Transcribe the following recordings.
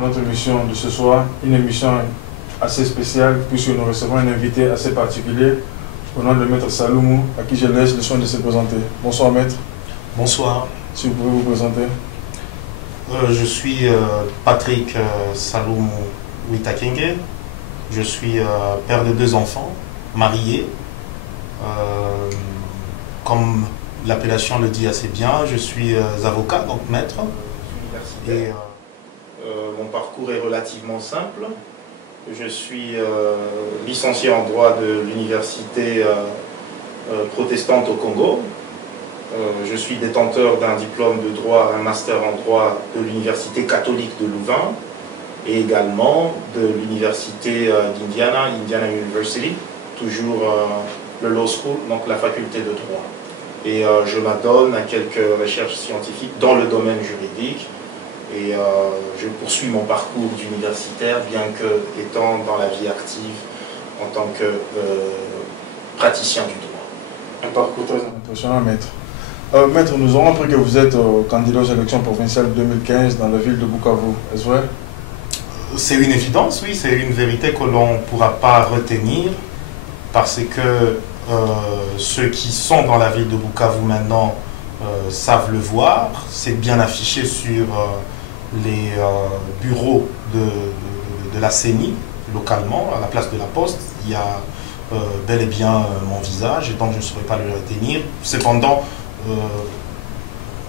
Notre émission de ce soir, une émission assez spéciale puisque nous recevons un invité assez particulier au nom de Maître Saloumou, à qui je laisse le soin de se présenter. Bonsoir Maître. Bonsoir. Si vous pouvez vous présenter. Je suis Patrick Saloumou Witakenge. Je suis père de 2 enfants, marié. Comme l'appellation le dit assez bien, je suis avocat, donc maître. Et mon parcours est relativement simple. Je suis licencié en droit de l'université protestante au Congo. Je suis détenteur d'un diplôme de droit, un master en droit de l'université catholique de Louvain et également de l'université d'Indiana, Indiana University, toujours le Law School, donc la faculté de droit. Et je m'adonne à quelques recherches scientifiques dans le domaine juridique et je poursuis mon parcours d'universitaire, bien que étant dans la vie active en tant que praticien du droit. Un parcours très impressionnant, Maître. Maître, nous avons appris que vous êtes candidat aux élections provinciales 2015 dans la ville de Bukavu, est-ce vrai? C'est une évidence, oui, c'est une vérité que l'on ne pourra pas retenir parce que ceux qui sont dans la ville de Bukavu maintenant savent le voir. C'est bien affiché sur les bureaux de la CENI, localement, à la place de la Poste. Il y a bel et bien mon visage et donc je ne saurais pas le retenir. Cependant,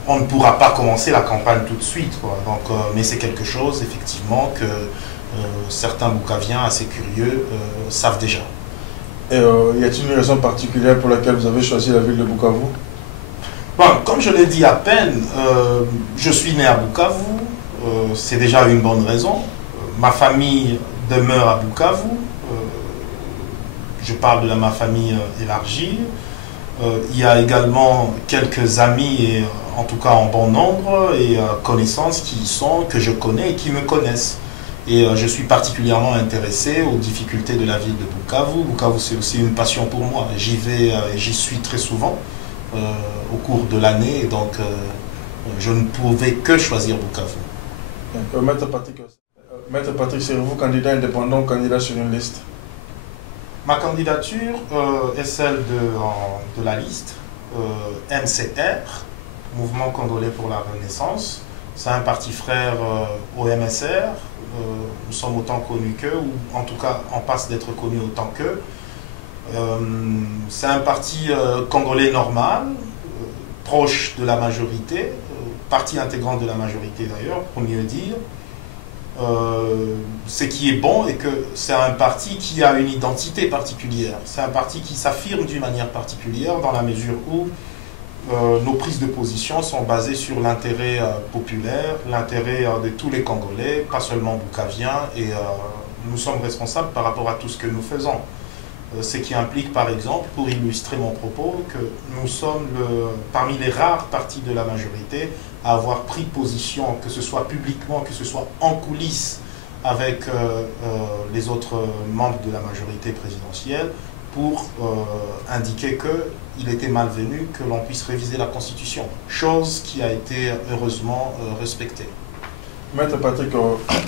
on ne pourra pas commencer la campagne tout de suite, quoi. Donc, mais c'est quelque chose, effectivement, que certains Bukaviens assez curieux savent déjà. Et y a-t-il une raison particulière pour laquelle vous avez choisi la ville de Bukavu? Bon, comme je l'ai dit à peine, je suis né à Bukavu, c'est déjà une bonne raison. Ma famille demeure à Bukavu, je parle de ma famille élargie. Il y a également quelques amis, et, en tout cas en bon nombre, et connaissances qui y sont, que je connais et qui me connaissent. Et je suis particulièrement intéressé aux difficultés de la ville de Bukavu. Bukavu, c'est aussi une passion pour moi. J'y vais et j'y suis très souvent au cours de l'année, et donc je ne pouvais que choisir Bukavu. Maître Patrick, serez-vous candidat indépendant ou candidat sur une liste? Ma candidature est celle de la liste MCR, Mouvement Congolais pour la Renaissance. C'est un parti frère au MSR. Nous sommes autant connus qu'eux, ou en tout cas on passe d'être connus autant qu'eux. C'est un parti congolais normal, proche de la majorité, parti intégrant de la majorité d'ailleurs, pour mieux dire. Ce qui est bon est que c'est un parti qui a une identité particulière. C'est un parti qui s'affirme d'une manière particulière dans la mesure où nos prises de position sont basées sur l'intérêt populaire, l'intérêt de tous les Congolais, pas seulement bukaviens, et nous sommes responsables par rapport à tout ce que nous faisons. Ce qui implique par exemple, pour illustrer mon propos, que nous sommes parmi les rares partis de la majorité à avoir pris position, que ce soit publiquement, que ce soit en coulisses avec les autres membres de la majorité présidentielle, pour indiquer qu'il était malvenu que l'on puisse réviser la Constitution, chose qui a été heureusement respectée. Maître Patrick,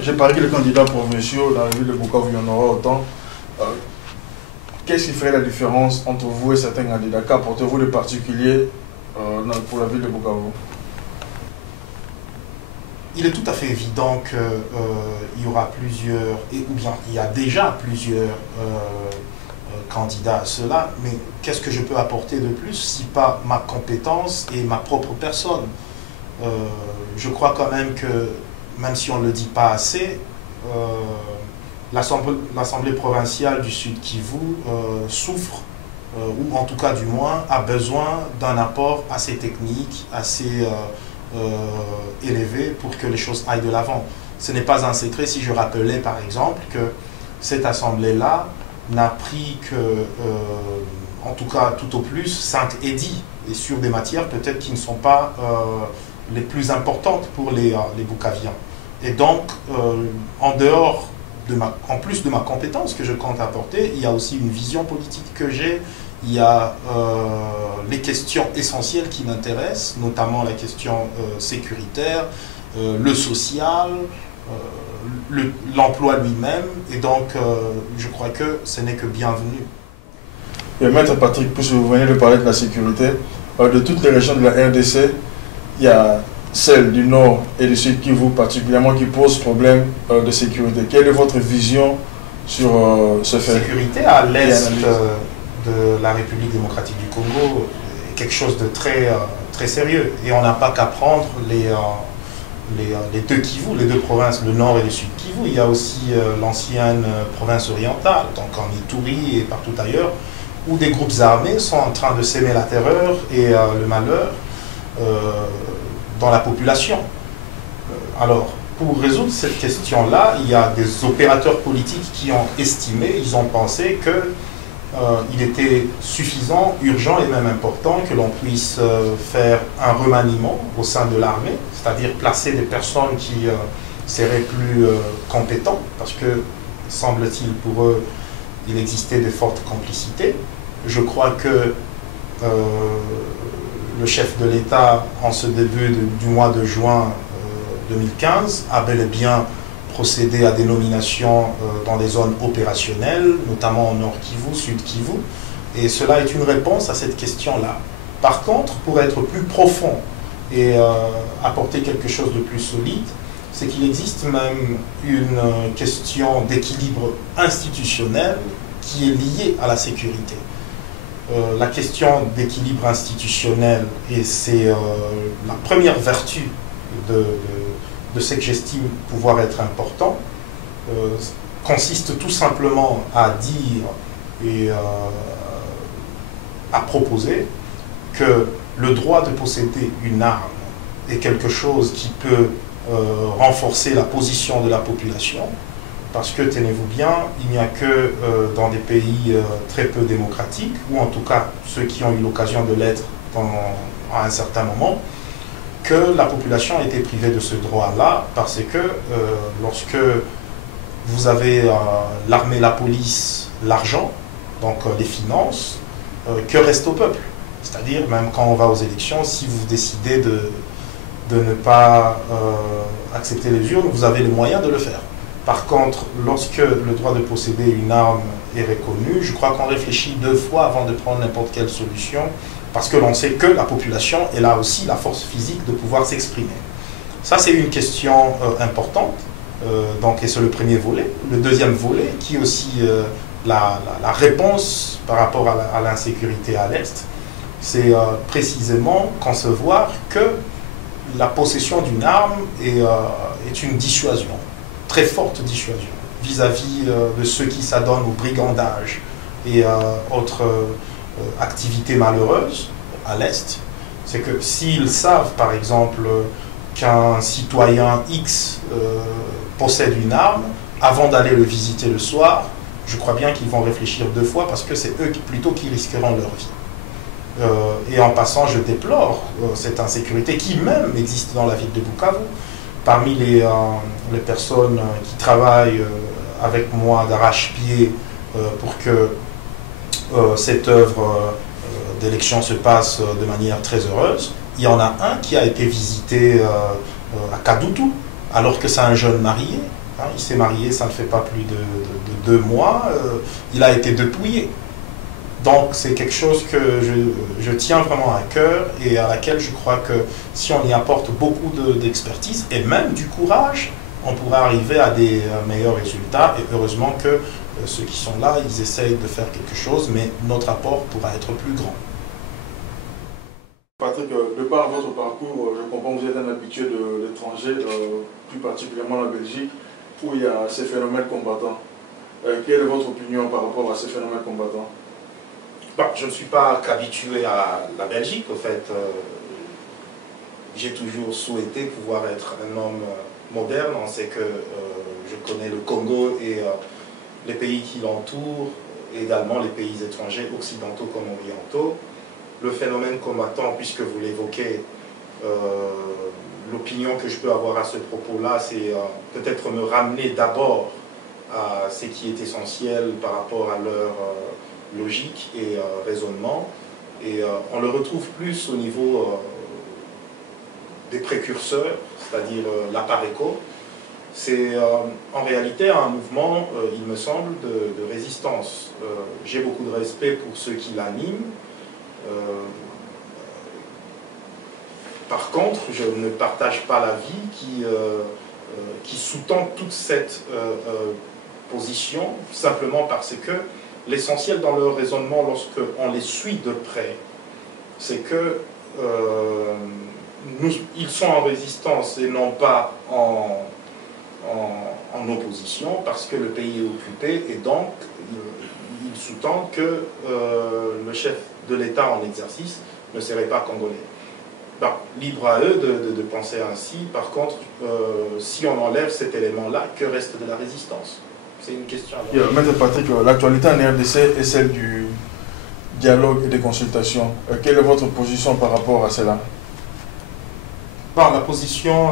j'ai parlé que les candidats provinciaux dans la ville de Bukavu, il y en aura autant. Qu'est-ce qui ferait la différence entre vous et certains candidats? Qu'apportez-vous de particulier pour la ville de Bukavu? Il est tout à fait évident qu'il y aura plusieurs, ou bien il y a déjà plusieurs candidats à cela, mais qu'est-ce que je peux apporter de plus si pas ma compétence et ma propre personne? Je crois quand même que, même si on ne le dit pas assez, l'Assemblée provinciale du Sud Kivu souffre, ou en tout cas du moins a besoin d'un apport assez technique, assez élevé pour que les choses aillent de l'avant. Ce n'est pas un secret si je rappelais par exemple que cette Assemblée-là n'a pris que, en tout cas tout au plus, 5 édits, et sur des matières peut-être qui ne sont pas les plus importantes pour les Bukaviens. Et donc, en plus de ma compétence que je compte apporter, il y a aussi une vision politique que j'ai, il y a les questions essentielles qui m'intéressent, notamment la question sécuritaire, le social, l'emploi lui-même, et donc je crois que ce n'est que bienvenu. Et Maître Patrick, puisque vous venez de parler de la sécurité, de toutes les régions de la RDC, il y a celle du Nord et du Sud Kivu particulièrement qui posent problème de sécurité. Quelle est votre vision sur ce fait? La sécurité à l'est de la République démocratique du Congo est quelque chose de très sérieux. Et on n'a pas qu'à prendre les deux Kivu, les deux provinces, le Nord et le Sud Kivu. Il y a aussi l'ancienne province orientale, donc en Ituri et partout ailleurs, où des groupes armés sont en train de s'aimer la terreur et le malheur dans la population. Alors, pour résoudre cette question-là, il y a des opérateurs politiques qui ont estimé, ils ont pensé qu'il était suffisant, urgent et même important que l'on puisse faire un remaniement au sein de l'armée, c'est-à-dire placer des personnes qui seraient plus compétentes, parce que, semble-t-il, pour eux, il existait de fortes complicités. Je crois que le chef de l'État, en ce début du mois de juin 2015, a bel et bien procédé à des nominations dans des zones opérationnelles, notamment au Nord Kivu, Sud Kivu, et cela est une réponse à cette question-là. Par contre, pour être plus profond et apporter quelque chose de plus solide, c'est qu'il existe même une question d'équilibre institutionnel qui est liée à la sécurité. La question d'équilibre institutionnel, et c'est la première vertu de ce que j'estime pouvoir être important, consiste tout simplement à dire et à proposer que le droit de posséder une arme est quelque chose qui peut renforcer la position de la population, parce que, tenez-vous bien, il n'y a que dans des pays très peu démocratiques, ou en tout cas ceux qui ont eu l'occasion de l'être à un certain moment, que la population a été privée de ce droit-là, parce que lorsque vous avez l'armée, la police, l'argent, donc les finances, que reste au peuple? C'est-à-dire, même quand on va aux élections, si vous décidez de ne pas accepter les urnes, vous avez les moyens de le faire. Par contre, lorsque le droit de posséder une arme est reconnu, je crois qu'on réfléchit 2 fois avant de prendre n'importe quelle solution, parce que l'on sait que la population elle a aussi la force physique de pouvoir s'exprimer. Ça, c'est une question importante, donc, et c'est le premier volet. Le deuxième volet, qui est aussi la réponse par rapport à l'insécurité à l'Est, c'est précisément concevoir que la possession d'une arme est une dissuasion, très forte dissuasion, vis-à-vis de ceux qui s'adonnent au brigandage et autres activités malheureuses à l'Est. C'est que s'ils savent, par exemple, qu'un citoyen X possède une arme, avant d'aller le visiter le soir, je crois bien qu'ils vont réfléchir 2 fois, parce que c'est eux plutôt qui risqueront leur vie. Et en passant, je déplore cette insécurité qui même existe dans la ville de Bukavu. Parmi les personnes qui travaillent avec moi d'arrache-pied pour que cette œuvre d'élection se passe de manière très heureuse, il y en a un qui a été visité à Kadutu, alors que c'est un jeune marié. Hein, il s'est marié, ça ne fait pas plus de 2 mois, il a été dépouillé. Donc c'est quelque chose que je tiens vraiment à cœur et à laquelle je crois que si on y apporte beaucoup d'expertise et même du courage, on pourra arriver à des meilleurs résultats. Et heureusement que ceux qui sont là, ils essayent de faire quelque chose, mais notre apport pourra être plus grand. Patrick, de par votre parcours, je comprends que vous êtes un habitué de l'étranger, plus particulièrement la Belgique, où il y a ces phénomènes combattants. Quelle est votre opinion par rapport à ces phénomènes combattants? Bon, je ne suis pas qu'habitué à la Belgique, au fait. J'ai toujours souhaité pouvoir être un homme moderne. On sait que je connais le Congo et les pays qui l'entourent, également les pays étrangers, occidentaux comme orientaux. Le phénomène combattant, puisque vous l'évoquez, l'opinion que je peux avoir à ce propos-là, c'est peut-être me ramener d'abord à ce qui est essentiel par rapport à leur logique et raisonnement. Et on le retrouve plus au niveau des précurseurs, c'est-à-dire la Pareco, C'est en réalité un mouvement, il me semble, de résistance. J'ai beaucoup de respect pour ceux qui l'animent. Par contre, je ne partage pas l'avis qui sous-tend toute cette position, simplement parce que l'essentiel dans leur raisonnement, lorsqu'on les suit de près, c'est que ils sont en résistance et non pas en opposition, parce que le pays est occupé, et donc il sous-tend que le chef de l'État en exercice ne serait pas congolais. Bon, libre à eux de penser ainsi. Par contre, si on enlève cet élément-là, que reste de la résistance? C'est une question. Maître Patrick, l'actualité en RDC est celle du dialogue et des consultations. Quelle est votre position par rapport à cela? Bon, la position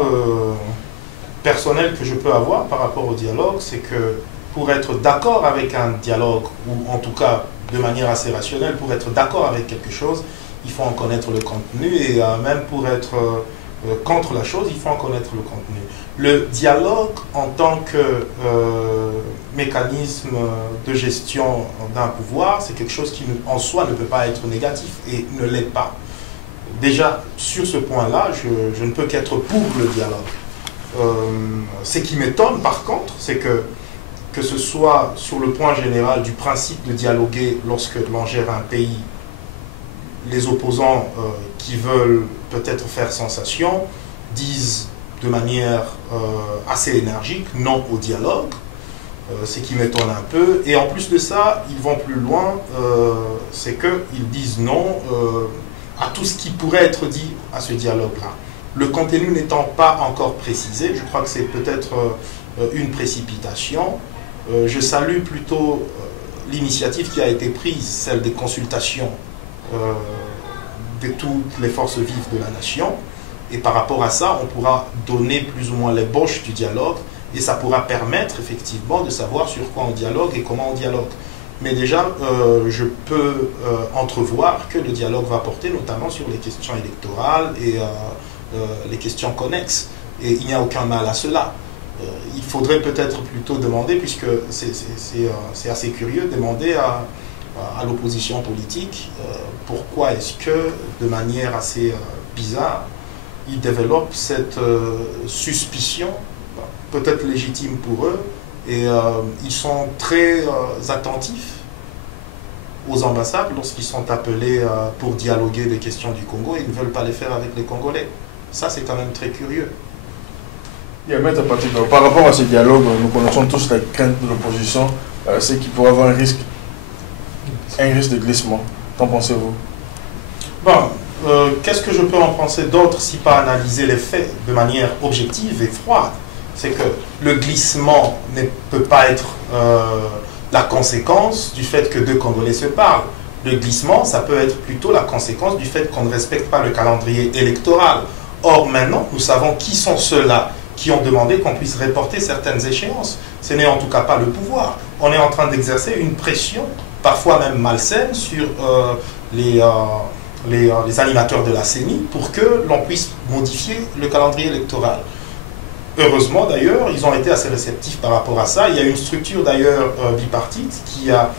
personnelle que je peux avoir par rapport au dialogue, c'est que pour être d'accord avec un dialogue, ou en tout cas de manière assez rationnelle, pour être d'accord avec quelque chose, il faut en connaître le contenu, et même pour être contre la chose, il faut en connaître le contenu. Le dialogue en tant que mécanisme de gestion d'un pouvoir, c'est quelque chose qui en soi ne peut pas être négatif et ne l'est pas. Déjà, sur ce point-là, je ne peux qu'être pour le dialogue. Ce qui m'étonne par contre, c'est que ce soit sur le point général du principe de dialoguer lorsque l'on gère un pays, les opposants qui veulent peut-être faire sensation disent de manière assez énergique non au dialogue, ce qui m'étonne un peu. Et en plus de ça, ils vont plus loin, c'est qu'ils disent non à tout ce qui pourrait être dit à ce dialogue-là. Le contenu n'étant pas encore précisé, je crois que c'est peut-être une précipitation. Je salue plutôt l'initiative qui a été prise, celle des consultations de toutes les forces vives de la nation. Et par rapport à ça, on pourra donner plus ou moins l'ébauche du dialogue, et ça pourra permettre effectivement de savoir sur quoi on dialogue et comment on dialogue. Mais déjà, je peux entrevoir que le dialogue va porter notamment sur les questions électorales et les questions connexes. Et il n'y a aucun mal à cela. Il faudrait peut-être plutôt demander, puisque c'est assez curieux, demander à l'opposition politique pourquoi est-ce que, de manière assez bizarre, ils développent cette suspicion, peut-être légitime pour eux, et ils sont très attentifs aux ambassades lorsqu'ils sont appelés pour dialoguer des questions du Congo, et ils ne veulent pas les faire avec les Congolais. Ça, c'est quand même très curieux. Maître Patrick, par rapport à ce dialogue, nous connaissons tous la crainte de l'opposition, c'est qu'il pourrait avoir un risque de glissement. Qu'en pensez-vous? Bon, qu'est-ce que je peux en penser d'autre si pas analyser les faits de manière objective et froide? C'est que le glissement ne peut pas être la conséquence du fait que deux Congolais se parlent. Le glissement, ça peut être plutôt la conséquence du fait qu'on ne respecte pas le calendrier électoral. Or, maintenant, nous savons qui sont ceux-là qui ont demandé qu'on puisse reporter certaines échéances. Ce n'est en tout cas pas le pouvoir. On est en train d'exercer une pression, parfois même malsaine, sur les animateurs de la CENI pour que l'on puisse modifier le calendrier électoral. Heureusement d'ailleurs, ils ont été assez réceptifs par rapport à ça. Il y a une structure d'ailleurs bipartite qui a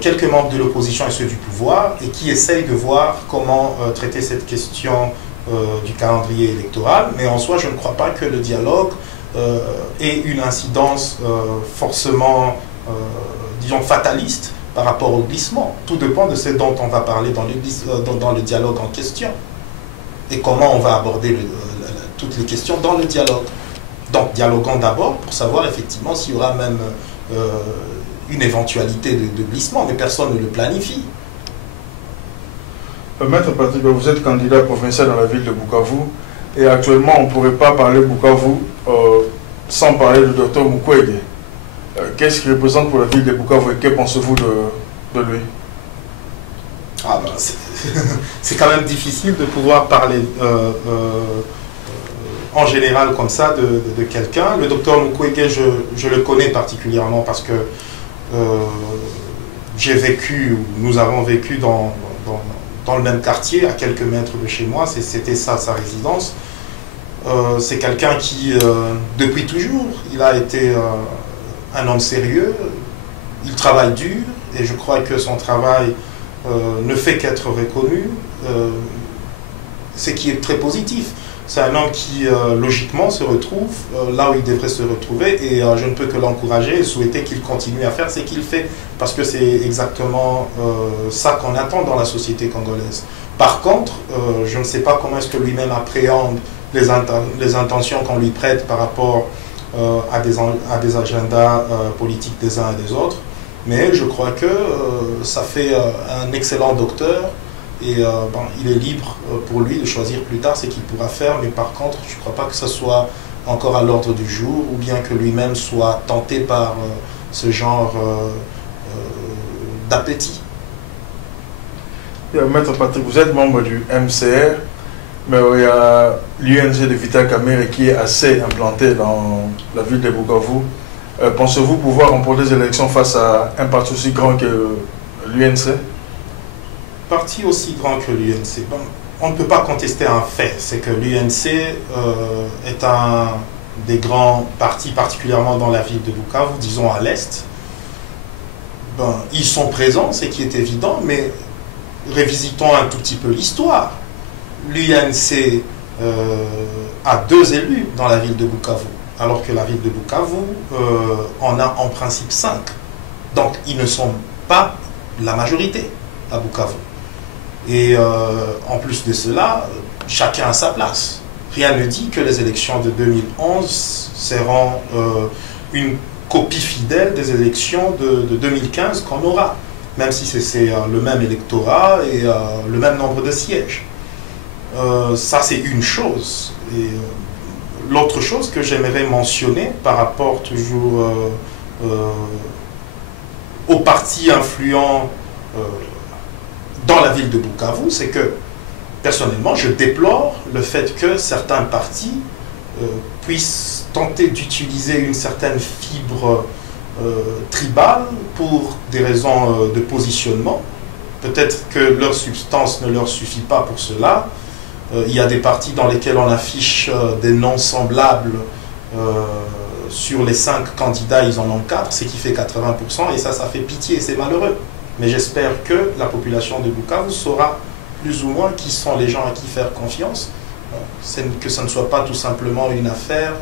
quelques membres de l'opposition et ceux du pouvoir, et qui essayent de voir comment traiter cette question du calendrier électoral. Mais en soi, je ne crois pas que le dialogue ait une incidence forcément, disons, fataliste par rapport au glissement. Tout dépend de ce dont on va parler dans le dialogue en question, et comment on va aborder toutes les questions dans le dialogue. Donc, dialoguons d'abord pour savoir effectivement s'il y aura même une éventualité de glissement, mais personne ne le planifie. Maître Patrick, vous êtes candidat provincial dans la ville de Bukavu, et actuellement on ne pourrait pas parler Bukavu sans parler du docteur Mukwege. Qu'est-ce qu'il représente pour la ville de Bukavu et que pensez-vous de lui? C'est quand même difficile de pouvoir parler en général comme ça de quelqu'un. Le docteur Mukwege, je le connais particulièrement parce que nous avons vécu dans le même quartier, à quelques mètres de chez moi. C'était ça sa résidence. C'est quelqu'un qui, depuis toujours, il a été un homme sérieux, il travaille dur, et je crois que son travail ne fait qu'être reconnu, ce qui est très positif. C'est un homme qui, logiquement, se retrouve là où il devrait se retrouver, et je ne peux que l'encourager et souhaiter qu'il continue à faire ce qu'il fait, parce que c'est exactement ça qu'on attend dans la société congolaise. Par contre, je ne sais pas comment est-ce que lui-même appréhende les intentions qu'on lui prête par rapport à des agendas politiques des uns et des autres, mais je crois que ça fait un excellent docteur, et il est libre pour lui de choisir plus tard ce qu'il pourra faire, mais par contre, je ne crois pas que ce soit encore à l'ordre du jour, ou bien que lui-même soit tenté par ce genre d'appétit. Maître Patrick, vous êtes membre du MCR, mais il y a l'UNC de Vital Kamerhe qui est assez implanté dans la ville de Bukavu. Pensez-vous pouvoir remporter les élections face à un parti aussi grand que l'UNC? Parti aussi grand que l'UNC, bon, on ne peut pas contester un fait, c'est que l'UNC est un des grands partis, particulièrement dans la ville de Bukavu, disons à l'est. Ben, ils sont présents, ce qui est évident, mais révisitons un tout petit peu l'histoire. L'UNC a 2 élus dans la ville de Bukavu, alors que la ville de Bukavu en a en principe 5. Donc ils ne sont pas la majorité à Bukavu. Et en plus de cela, chacun a sa place. Rien ne dit que les élections de 2011 seront une copie fidèle des élections de 2015 qu'on aura, même si c'est le même électorat et le même nombre de sièges. Ça, c'est une chose. Et l'autre chose que j'aimerais mentionner par rapport toujours aux partis influents dans la ville de Bukavu, c'est que, personnellement, je déplore le fait que certains partis puissent tenter d'utiliser une certaine fibre tribale pour des raisons de positionnement. Peut-être que leur substance ne leur suffit pas pour cela. Il y a des partis dans lesquels on affiche des noms semblables. Sur les 5 candidats, ils en ont 4, ce qui fait 80%, et ça fait pitié, c'est malheureux. Mais j'espère que la population de Bukavu saura plus ou moins qui sont les gens à qui faire confiance, que ça ne soit pas tout simplement une affaire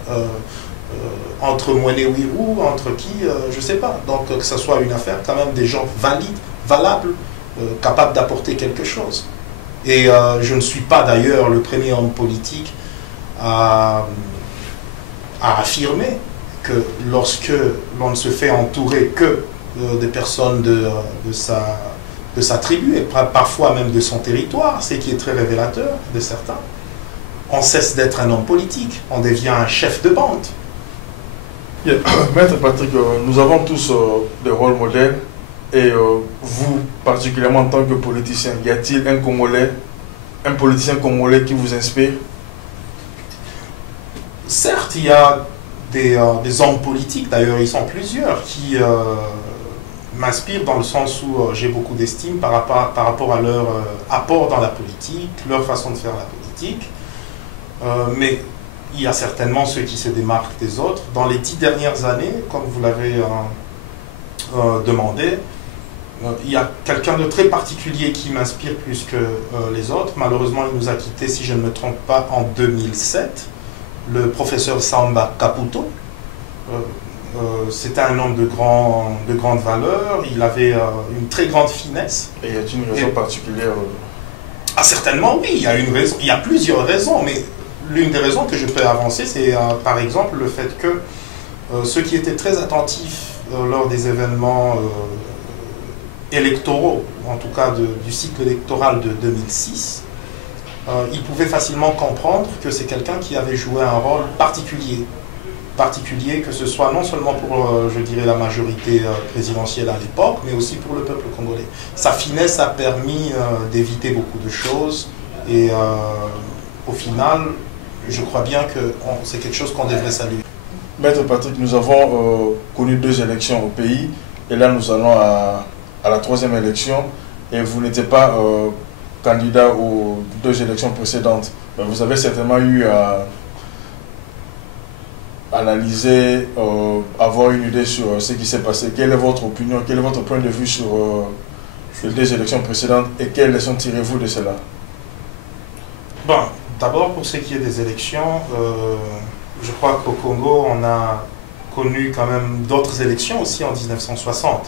entre Mwenewiru, entre qui, je ne sais pas. Donc que ce soit une affaire quand même des gens valides, valables, capables d'apporter quelque chose. Et je ne suis pas d'ailleurs le premier homme politique à affirmer que lorsque l'on ne se fait entourer que des personnes de sa tribu, et parfois même de son territoire, ce qui est très révélateur de certains, on cesse d'être un homme politique, on devient un chef de bande. Yeah. Maître Patrick, nous avons tous des rôles modèles, et vous, particulièrement en tant que politicien, y a-t-il un politicien congolais qui vous inspire? Certes, il y a des hommes politiques, d'ailleurs ils sont plusieurs, qui m'inspirent dans le sens où j'ai beaucoup d'estime par rapport à leur apport dans la politique, leur façon de faire la politique. Mais il y a certainement ceux qui se démarquent des autres. Dans les 10 dernières années, comme vous l'avez demandé, il y a quelqu'un de très particulier qui m'inspire plus que les autres. Malheureusement, il nous a quittés, si je ne me trompe pas, en 2007. Le professeur Samba Kaputo. C'était un homme de grande valeur. Il avait une très grande finesse. Et y a-t-il une raison particulière? Ah, certainement, oui. Il y a une raison. Il y a plusieurs raisons, mais l'une des raisons que je peux avancer, c'est par exemple le fait que ceux qui étaient très attentifs lors des événements électoraux, en tout cas du cycle électoral de 2006, ils pouvaient facilement comprendre que c'est quelqu'un qui avait joué un rôle particulier, que ce soit non seulement pour, je dirais, la majorité présidentielle à l'époque, mais aussi pour le peuple congolais. Sa finesse a permis d'éviter beaucoup de choses, et au final, je crois bien que c'est quelque chose qu'on devrait saluer. Maître Patrick, nous avons connu 2 élections au pays, et là nous allons à la 3e élection, et vous n'étiez pas candidat aux 2 élections précédentes. Vous avez certainement eu analyser, avoir une idée sur ce qui s'est passé. Quelle est votre opinion, quel est votre point de vue sur les 2 élections précédentes et quelles leçons tirez-vous de cela? Bon, d'abord pour ce qui est des élections, je crois qu'au Congo, on a connu quand même d'autres élections aussi en 1960.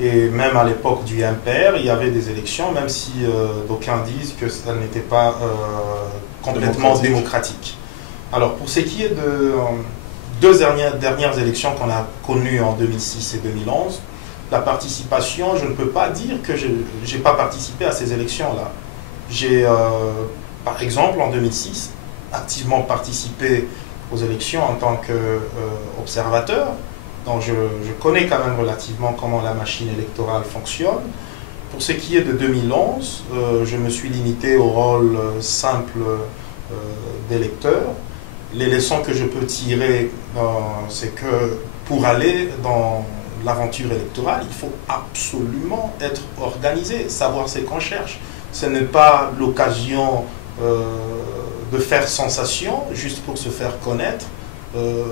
Et même à l'époque du MPR, il y avait des élections, même si d'aucuns disent que ça n'était pas complètement démocratique. Alors, pour ce qui est de 2 dernières élections qu'on a connues en 2006 et 2011, la participation, je ne peux pas dire que je n'ai pas participé à ces élections-là. J'ai, par exemple, en 2006, activement participé aux élections en tant qu'observateur. Donc je connais quand même relativement comment la machine électorale fonctionne. Pour ce qui est de 2011, je me suis limité au rôle simple d'électeur. Les leçons que je peux tirer, c'est que pour aller dans l'aventure électorale, il faut absolument être organisé, savoir ce qu'on cherche. Ce n'est pas l'occasion de faire sensation juste pour se faire connaître.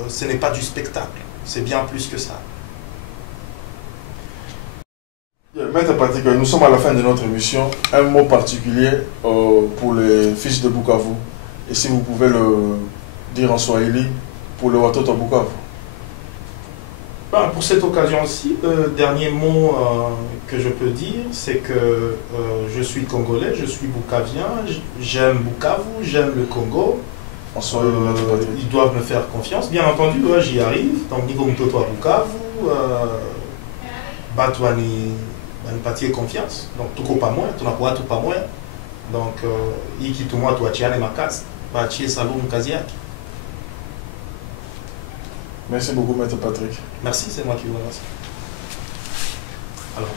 Ce n'est pas du spectacle. C'est bien plus que ça. Maître Patrick, nous sommes à la fin de notre émission. Un mot particulier pour les fils de Bukavu. Et si vous pouvez le dire en swahili pour le Watoto Bukavu. Ben, pour cette occasion-ci, le dernier mot que je peux dire, c'est que je suis congolais, je suis bukavien, j'aime Bukavu, j'aime le Congo. Ils doivent me faire confiance. Bien entendu, j'y arrive. Donc, Nigo Mtoto à Bukavu, Batouani, Pati confiance. Donc, tout pas moins, tout n'a pas tout pas moins. Donc, Iki tout moi, toi, Tiane Makas, Bachi Salou Mkaziak. Merci beaucoup, Maître Patrick. Merci, c'est moi qui vous remercie. Alors.